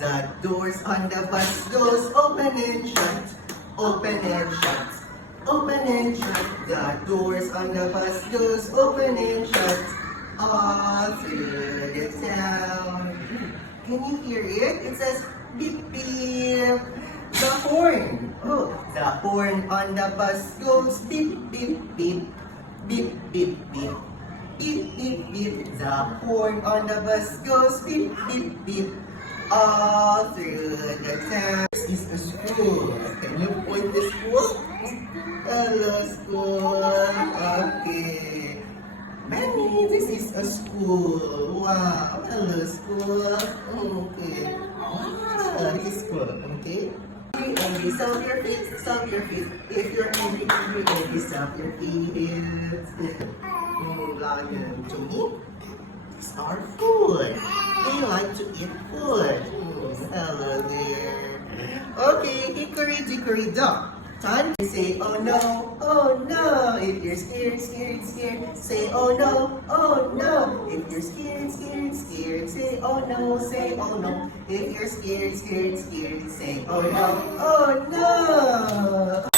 The doors on the bus goes open and shut, open and shut, open and shut. The doors on the bus goes open and shut, all through the town. Can you hear it? It says beep beep. The horn. Oh, the horn on the bus goes beep beep beep, beep beep beep. Beep, beep, beep, the horn on the bus goes beep, beep, beep, all through the town. This is a school. Can you point the school? Hello, school. Okay. Manny, this is a school. Wow. Hello, school. Okay. This is school. Okay. And you stomp your feet, stomp your feet. If you're angry, and you stomp your feet. Lion to me, these are food. They like to eat food. Hello there. Okay, hickory dickory dock. Time to say oh no, oh no. If you're scared, scared, scared, say oh no, oh no. If you're scared, scared, scared, say oh no, say oh no. If you're scared, scared, scared, say oh no, oh no.